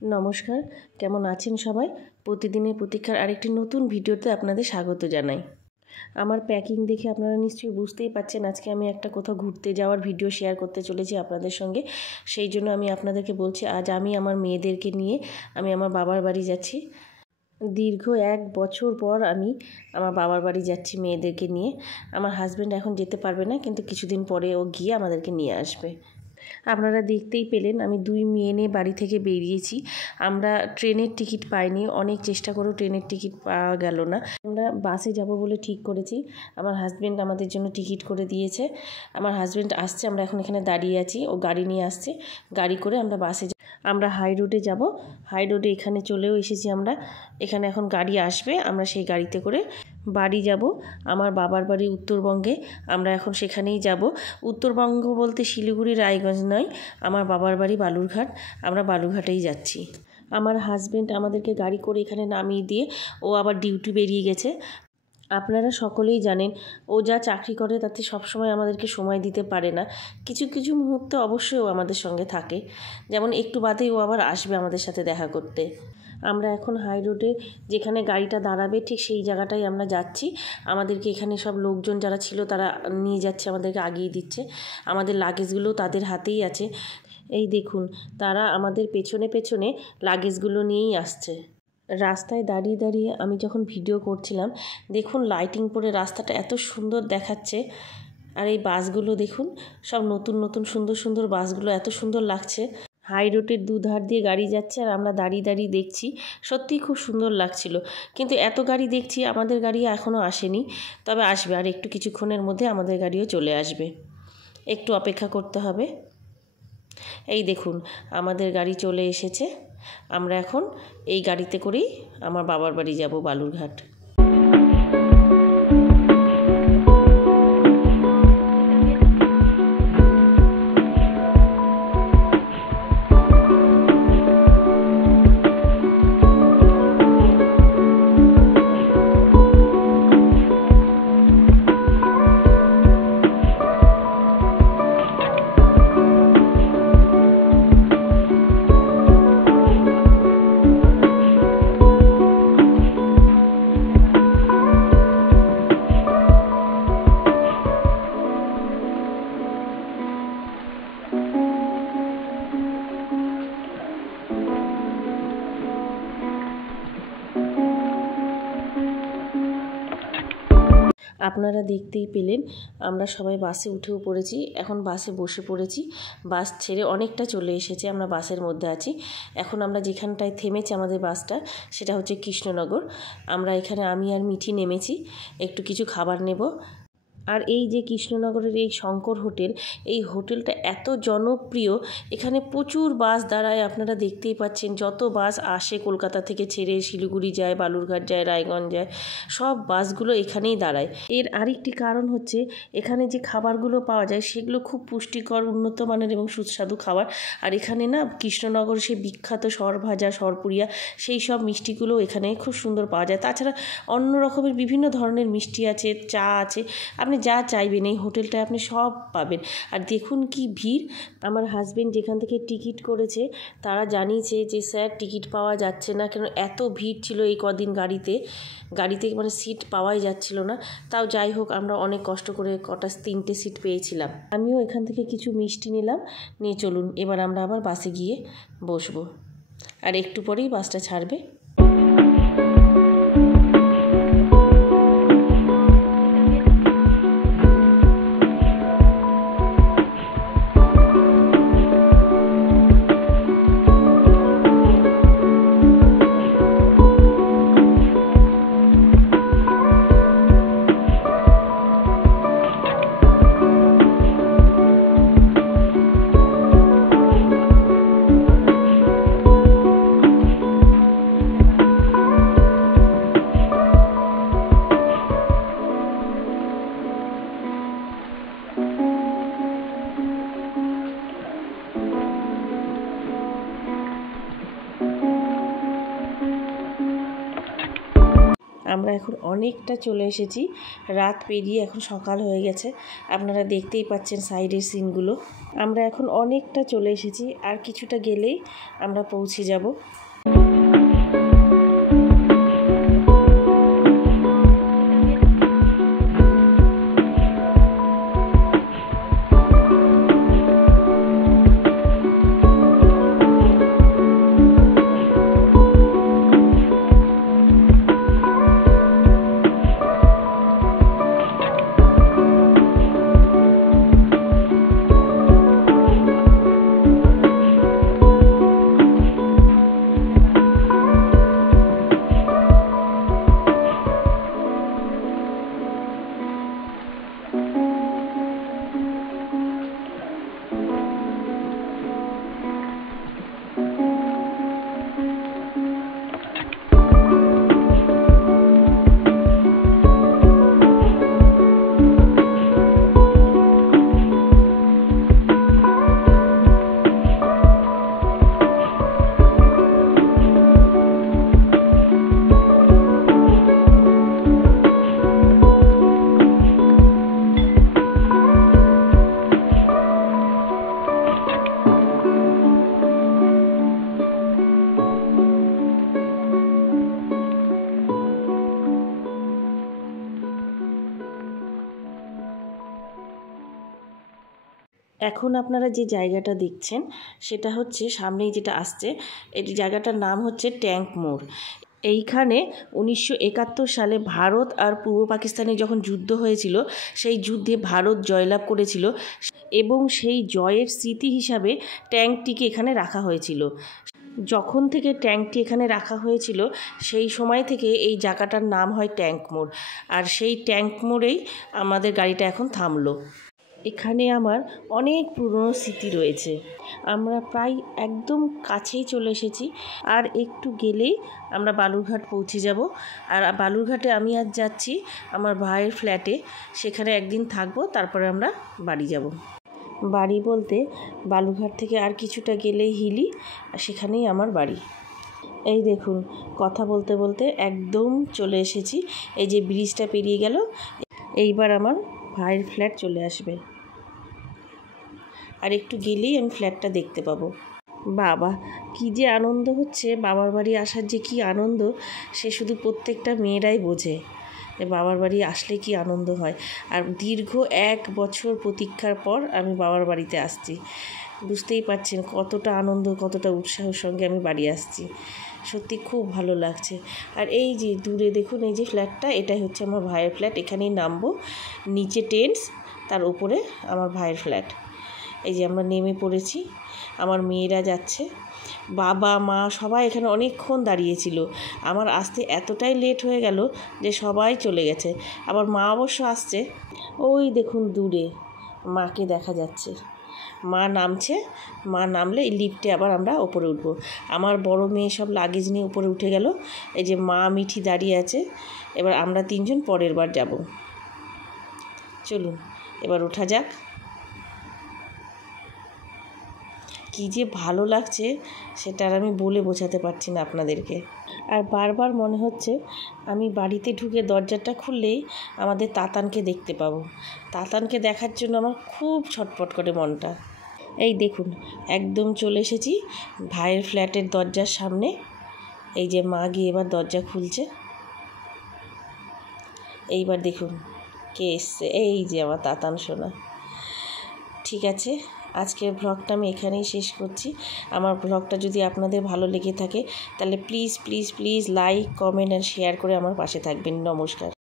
নমস্কার, কেমন আছেন সবাই? প্রতিদিনের প্রতীক্ষার আরেকটি নতুন ভিডিওতে আপনাদের স্বাগত জানাই। আমার প্যাকিং দেখে আপনারা নিশ্চয়ই বুঝতেই পারছেন আজকে আমি একটা কোথাও ঘুরতে যাওয়ার ভিডিও শেয়ার করতে চলেছি আপনাদের সঙ্গে। সেই জন্য আমি আপনাদেরকে বলছি আজ আমি আমার মেয়েদেরকে নিয়ে আমি আমার বাবার বাড়ি যাচ্ছি। দীর্ঘ 1 বছর পর আমি আমার বাবার বাড়ি যাচ্ছি মেয়েদেরকে নিয়ে। আমার হাজব্যান্ড এখন যেতে পারবে না, কিন্তু কিছুদিন পরে ও গিয়ে আমাদেরকে নিয়ে আসবে। আপনারা দেখতেই পেলেন আমি 2 মেয়ে নিয়ে বাড়ি থেকে বেরিয়েছি। আমরা ট্রেনের টিকিট পাইনি, অনেক চেষ্টা করেও ট্রেনের টিকিট পাওয়া গেল না। আমরা বাসে যাব বলে ঠিক করেছি। আমার হাজব্যান্ড আমাদের জন্য টিকিট করে দিয়েছে। আমার হাজব্যান্ড আসছে, আমরা এখন এখানে দাঁড়িয়ে আছি, ও গাড়ি নিয়ে আসছে। গাড়ি করে আমরা বাসে আমরা হাই রোডে যাব। হাই রোডে এখানে চলেও এসেছি আমরা। এখানে এখন গাড়ি আসবে, আমরা সেই গাড়িতে করে বাড়ি যাব। আমার বাবার বাড়ি উত্তরবঙ্গে, আমরা এখন সেখানেই যাব। উত্তরবঙ্গ বলতে শিলিগুড়ি রায়গঞ্জ নয়, আমার বাবার বাড়ি বালুরঘাট, আমরা বালুরঘাটেই যাচ্ছি। আমার হাজব্যান্ড আমাদেরকে গাড়ি করে এখানে নামিয়ে দিয়ে ও আবার ডিউটি বেরিয়ে গেছে। আপনারা সকলেই জানেন ও যা চাকরি করে তাতে সবসময় আমাদেরকে সময় দিতে পারে না। কিছু কিছু মুহূর্তে অবশ্যই ও আমাদের সঙ্গে থাকে, যেমন একটু বাদেই ও আবার আসবে আমাদের সাথে দেখা করতে। আমরা এখন হাই রোডে যেখানে গাড়িটা দাঁড়াবে ঠিক সেই জায়গাটাই আমরা যাচ্ছি। আমাদেরকে এখানে সব লোকজন যারা ছিল তারা নিয়ে যাচ্ছে, আমাদেরকে আগিয়ে দিচ্ছে। আমাদের লাগেজগুলো তাদের হাতেই আছে। এই দেখুন, তারা আমাদের পেছনে পেছনে লাগেজগুলো নিয়েই আসছে। রাস্তায় দাঁড়িয়ে দাঁড়িয়ে আমি যখন ভিডিও করছিলাম, দেখুন লাইটিং পরে রাস্তাটা এত সুন্দর দেখাচ্ছে। আর এই বাসগুলো দেখুন, সব নতুন নতুন সুন্দর সুন্দর বাসগুলো, এত সুন্দর লাগছে। হাই রোডের দুধার দিয়ে গাড়ি যাচ্ছে আর আমরা দাঁড়িয়ে দাঁড়িয়ে দেখছি। সত্যিই খুব সুন্দর লাগছিল। কিন্তু এত গাড়ি দেখছি, আমাদের গাড়ি এখনও আসেনি, তবে আসবে। আর একটু কিছুক্ষণের মধ্যে আমাদের গাড়িও চলে আসবে, একটু অপেক্ষা করতে হবে। এই দেখুন আমাদের গাড়ি চলে এসেছে। আমরা এখন এই গাড়িতে করেই আমার বাবার বাড়ি যাব, বালুরঘাট। আপনারা দেখতেই পেলেন আমরা সবাই বাসে উঠেও পড়েছি, এখন বাসে বসে পড়েছি। বাস ছেড়ে অনেকটা চলে এসেছে, আমরা বাসের মধ্যে আছি। এখন আমরা যেখানটায় থেমেছি আমাদের বাসটা, সেটা হচ্ছে কৃষ্ণনগর। আমরা এখানে আমি আর মিঠি নেমেছি, একটু কিছু খাবার নেব। আর এই যে কৃষ্ণনগরের এই শঙ্কর হোটেল, এই হোটেলটা এত জনপ্রিয়, এখানে প্রচুর বাস দাঁড়ায়। আপনারা দেখতেই পাচ্ছেন যত বাস আসে কলকাতা থেকে ছেড়ে শিলিগুড়ি যায়, বালুরঘাট যায়, রায়গঞ্জ যায়, সব বাসগুলো এখানেই দাঁড়ায়। এর আরেকটি কারণ হচ্ছে এখানে যে খাবারগুলো পাওয়া যায় সেগুলো খুব পুষ্টিকর, উন্নত মানের এবং সুস্বাদু খাবার। আর এখানে না কৃষ্ণনগর সেই বিখ্যাত সরভাজা, সরপুরিয়া, সেই সব মিষ্টিগুলো এখানে খুব সুন্দর পাওয়া যায়। তাছাড়া অন্য রকমের বিভিন্ন ধরনের মিষ্টি আছে, চা আছে, আপনি যা চাইবেন এই হোটেলটায় আপনি সব পাবেন। আর দেখুন কি ভিড়। আমার হাজবেন্ড যেখান থেকে টিকিট করেছে তারা জানিয়েছে যে স্যার টিকিট পাওয়া যাচ্ছে না, কেন এত ভিড় ছিল এই কদিন গাড়িতে মানে সিট পাওয়াই যাচ্ছিল না। তাও যাই হোক, আমরা অনেক কষ্ট করে 3টে সিট পেয়েছিলাম। আমিও এখান থেকে কিছু মিষ্টি নিলাম, নিয়ে চলুন এবার আমরা আবার বাসে গিয়ে বসবো। আর একটু পরেই বাসটা ছাড়বে। আমরা এখন অনেকটা চলে এসেছি, রাত পেরিয়ে এখন সকাল হয়ে গেছে। আপনারা দেখতেই পাচ্ছেন সাইডের সিনগুলো। আমরা এখন অনেকটা চলে এসেছি, আর কিছুটা গেলেই আমরা পৌঁছে যাব। এখন আপনারা যে জায়গাটা দেখছেন সেটা হচ্ছে সামনেই যেটা আসছে, এই জায়গাটার নাম হচ্ছে ট্যাঙ্ক মোড়। এইখানে 1971 সালে ভারত আর পূর্ব পাকিস্তানে যখন যুদ্ধ হয়েছিল, সেই যুদ্ধে ভারত জয়লাভ করেছিল এবং সেই জয়ের স্মৃতি হিসাবে ট্যাঙ্কটিকে এখানে রাখা হয়েছিল। যখন থেকে ট্যাঙ্কটি এখানে রাখা হয়েছিল সেই সময় থেকে এই জায়গাটার নাম হয় ট্যাঙ্ক মোড়। আর সেই ট্যাঙ্ক মোড়েই আমাদের গাড়িটা এখন থামলো। এখানে আমার অনেক পুরনো স্মৃতি রয়েছে। আমরা প্রায় একদম কাছেই চলে এসেছি, আর একটু গেলেই আমরা বালুরঘাট পৌঁছে যাব। আর বালুরঘাটে আমি আজ যাচ্ছি আমার ভাইয়ের ফ্ল্যাটে, সেখানে একদিন থাকবো, তারপরে আমরা বাড়ি যাব। বাড়ি বলতে বালুরঘাট থেকে আর কিছুটা গেলেই হিলি, আর সেখানেই আমার বাড়ি। এই দেখুন, কথা বলতে বলতে একদম চলে এসেছি। এই যে ব্রিজটা পেরিয়ে গেল, এইবার আমার ভাইয়ের ফ্ল্যাট চলে আসবে, আর একটু গেলেই আমি ফ্ল্যাটটা দেখতে পাবো। বাবা, কী যে আনন্দ হচ্ছে, বাবার বাড়ি আসার যে কী আনন্দ, সে শুধু প্রত্যেকটা মেয়েরাই বোঝে বাবার বাড়ি আসলে কি আনন্দ হয়। আর দীর্ঘ 1 বছর প্রতীক্ষার পর আমি বাবার বাড়িতে আসছি। বুঝতেই পারছেন কতটা আনন্দ, কতটা উৎসাহের সঙ্গে আমি বাড়ি আসছি। সত্যি খুব ভালো লাগছে। আর এই যে দূরে দেখুন, এই যে ফ্ল্যাটটা, এটাই হচ্ছে আমার ভাইয়ের ফ্ল্যাট। এখানেই নামবো, নিচে টেন্টস, তার উপরে আমার ভাইয়ের ফ্ল্যাট। এই যে আমরা নেমে পড়েছি, আমার মেয়েরা যাচ্ছে, বাবা মা সবাই এখানে অনেকক্ষণ দাঁড়িয়েছিল। আমার আসতে এতটাই লেট হয়ে গেল যে সবাই চলে গেছে। আবার মা অবশ্য আসছে, ওই দেখুন দূরে মাকে দেখা যাচ্ছে। মা নামছে, মা নামলে এই লিফটে আবার আমরা ওপরে উঠবো। আমার বড় মেয়ে সব লাগেজ নিয়ে উপরে উঠে গেল। এই যে মা মিঠি দাঁড়িয়ে আছে। এবার আমরা 3 জন পরের বার যাব। চলুন এবার ওঠা যাক। কী যে ভালো লাগছে সেটা আর আমি বলে বোঝাতে পারছি না আপনাদেরকে। আর বারবার মনে হচ্ছে আমি বাড়িতে ঢুকে দরজাটা খুললেই আমাদের তাতানকে দেখতে পাবো। তাতানকে দেখার জন্য আমার খুব ছটফট করে মনটা। এই দেখুন, একদম চলে এসেছি ভাইয়ের ফ্ল্যাটের দরজার সামনে। এই যে মা গিয়ে এবার দরজা খুলছে। এইবার দেখুন কে এসছে, এই যে আমার তাতান সোনা। ঠিক আছে, আজকের ব্লগটা আমি এখানেই শেষ করছি। আমার ব্লগটা যদি আপনাদের ভালো লেগে থাকে তাহলে please please please like, comment আর শেয়ার করে আমার পাশে থাকবেন। নমস্কার।